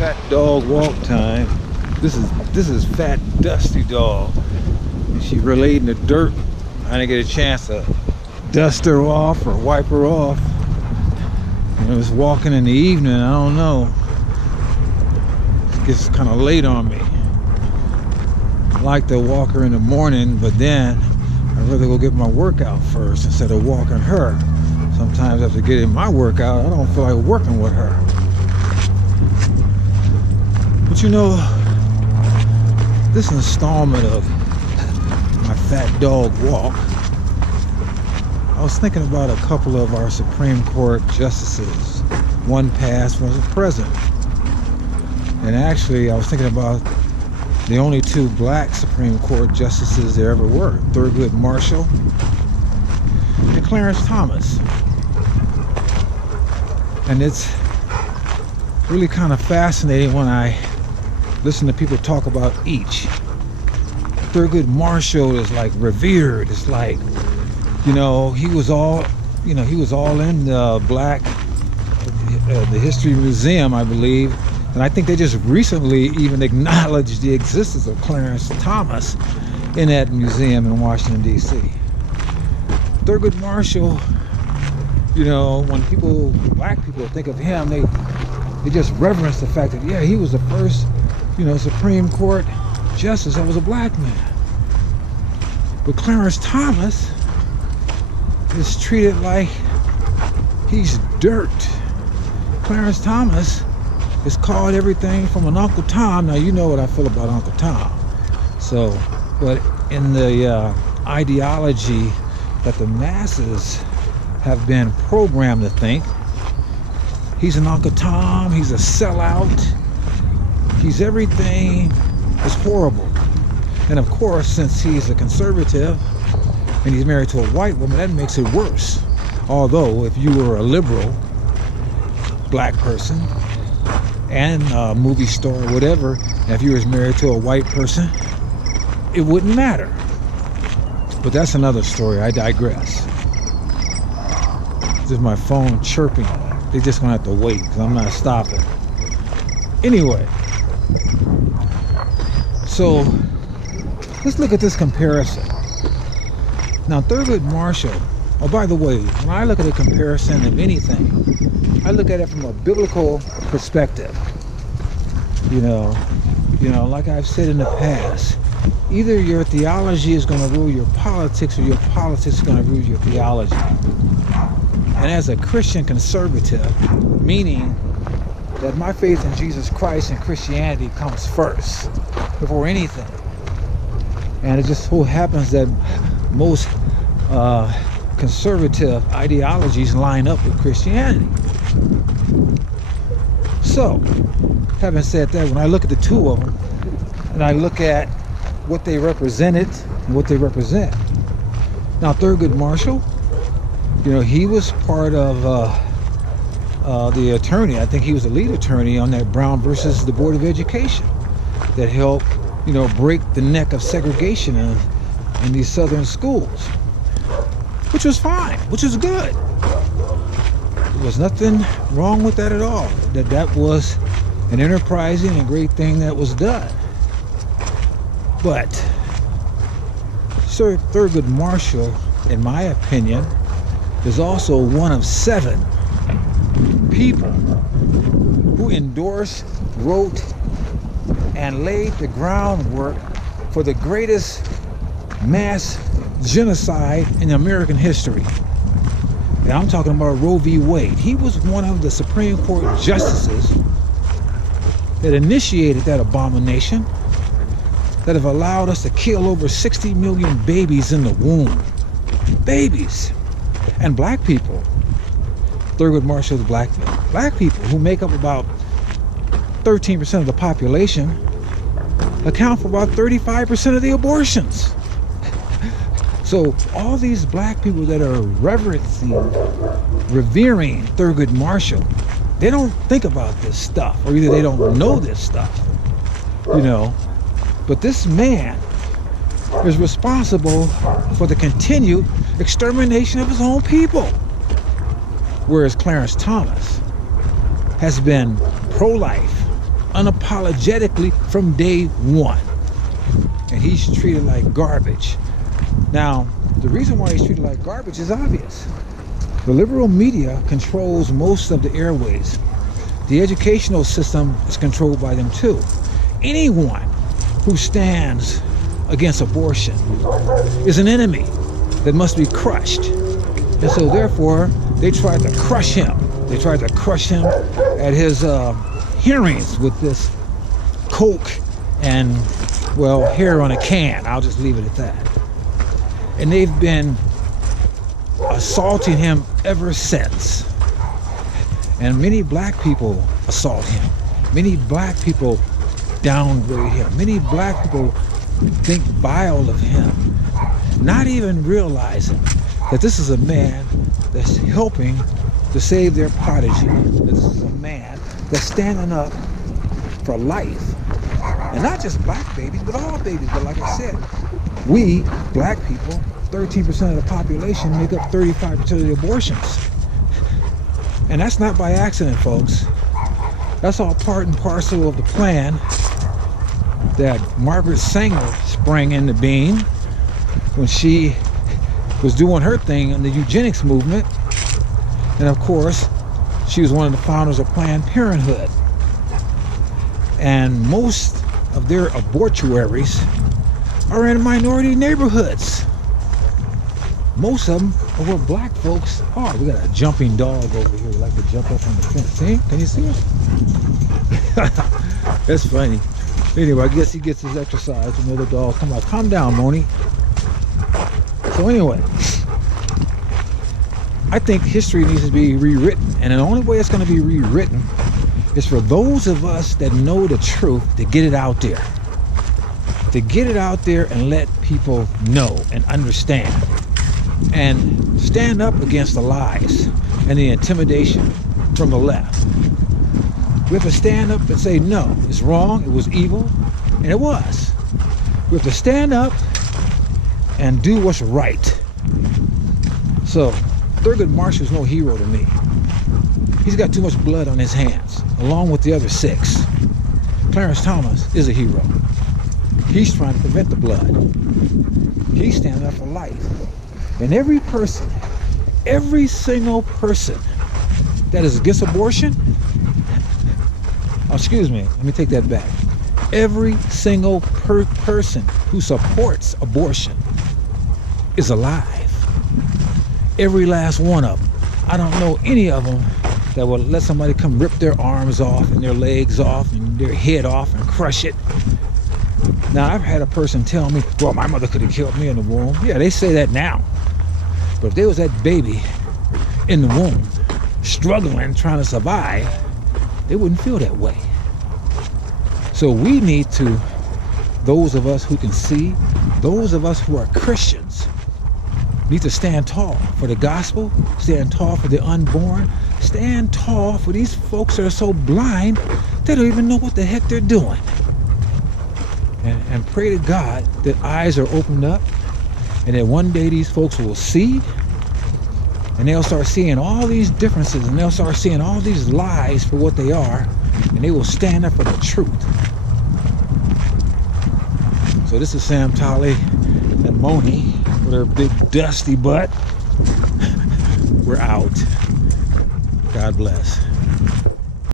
Fat dog walk time. This is Fat Dusty Dog. She laid in the dirt. I didn't get a chance to dust her off or wipe her off. And I was walking in the evening. I don't know. It gets kind of late on me. I like to walk her in the morning, but then I'd rather go get my workout first instead of walking her. Sometimes after getting my workout, I don't feel like working with her. But you know, this installment of my Fat Dog Walk, I was thinking about a couple of our Supreme Court justices. One past, one present. And actually, I was thinking about the only two black Supreme Court justices there ever were, Thurgood Marshall and Clarence Thomas. And it's really kind of fascinating when I listen to people talk about each. Thurgood Marshall is like revered. It's like, you know, he was all in the black, the History Museum, I believe. And I think they just recently even acknowledged the existence of Clarence Thomas in that museum in Washington, D.C. Thurgood Marshall, you know, when black people think of him, they just reverence the fact that, yeah, he was the first, you know, Supreme Court justice that was a black man. But Clarence Thomas is treated like he's dirt. Clarence Thomas is called everything from an Uncle Tom. Now, you know what I feel about Uncle Tom. So, but in the ideology that the masses have been programmed to think, he's an Uncle Tom, he's a sellout, he's everything is horrible. And of course, since he's a conservative and he's married to a white woman, that makes it worse. Although, if you were a liberal black person and a movie star or whatever, if you was married to a white person, it wouldn't matter. But that's another story. I digress. This is my phone chirping. They're just gonna have to wait because I'm not stopping. Anyway, so let's look at this comparison. Now, Thurgood Marshall, oh, by the way, when I look at a comparison of anything, I look at it from a biblical perspective. You know, like I've said in the past, either your theology is going to rule your politics or your politics is going to rule your theology. And as a Christian conservative, meaning that my faith in Jesus Christ and Christianity comes first before anything. And it just so happens that most conservative ideologies line up with Christianity. So, having said that, when I look at the two of them, and I look at what they represented and what they represent. Now, Thurgood Marshall, you know, he was part of the attorney. I think he was the lead attorney on that Brown versus the Board of Education that helped, you know, break the neck of segregation in these southern schools, which was fine, which was good. There was nothing wrong with that at all. That was an enterprising and great thing that was done. But Sir Thurgood Marshall, in my opinion, is also one of 7 people who endorsed, wrote, and laid the groundwork for the greatest mass genocide in American history. And I'm talking about Roe v. Wade. He was one of the Supreme Court justices that initiated that abomination that have allowed us to kill over 60 million babies in the womb. Babies. And black people. Thurgood Marshall is black people who make up about 13% of the population, account for about 35% of the abortions. So all these black people that are revering Thurgood Marshall, they don't think about this stuff, or either they don't know this stuff, you know. But this man is responsible for the continued extermination of his own people. Whereas Clarence Thomas has been pro-life, unapologetically from day one. And he's treated like garbage. Now, the reason why he's treated like garbage is obvious. The liberal media controls most of the airways. The educational system is controlled by them too. Anyone who stands against abortion is an enemy that must be crushed. And so therefore, they tried to crush him. They tried to crush him at his hearings with this Coke and, well, hair on a can. I'll just leave it at that. And they've been assaulting him ever since. And many black people assault him. Many black people downgrade him. Many black people think vile of him, not even realizing that this is a man that's helping to save their prodigy. This is a man that's standing up for life. And not just black babies, but all babies. But like I said, we, black people, 13% of the population, make up 35% of the abortions. And that's not by accident, folks. That's all part and parcel of the plan that Margaret Sanger sprang into being when she was doing her thing in the eugenics movement. And of course, she was one of the founders of Planned Parenthood. And most of their abortuaries are in minority neighborhoods. Most of them are where black folks are. We got a jumping dog over here who like to jump up on the fence. See? Can you see him? That's funny. Anyway, I guess he gets his exercise. Another dog. Come on, calm down, Moni. So anyway, I think history needs to be rewritten. And the only way it's going to be rewritten is for those of us that know the truth to get it out there. To get it out there and let people know and understand. And stand up against the lies and the intimidation from the left. We have to stand up and say, no, it's wrong, it was evil, and it was. We have to stand up and do what's right. So, Thurgood Marshall's no hero to me. He's got too much blood on his hands, along with the other 6. Clarence Thomas is a hero. He's trying to prevent the blood. He's standing up for life. And every person, every single person that is against abortion, oh, excuse me, let me take that back. Every single person who supports abortion is alive. Every last one of them. I don't know any of them that will let somebody come rip their arms off and their legs off and their head off and crush it. Now, I've had a person tell me, well, my mother could have killed me in the womb. Yeah, they say that now. But if there was that baby in the womb, struggling, trying to survive, they wouldn't feel that way. So we need to, those of us who can see, those of us who are Christians, need to stand tall for the gospel, stand tall for the unborn, stand tall for these folks that are so blind, they don't even know what the heck they're doing. And pray to God that eyes are opened up and that one day these folks will see and they'll start seeing all these differences and they'll start seeing all these lies for what they are, and they will stand up for the truth. So this is Sam Tolley and Moni with her big dusty butt. We're out. God bless.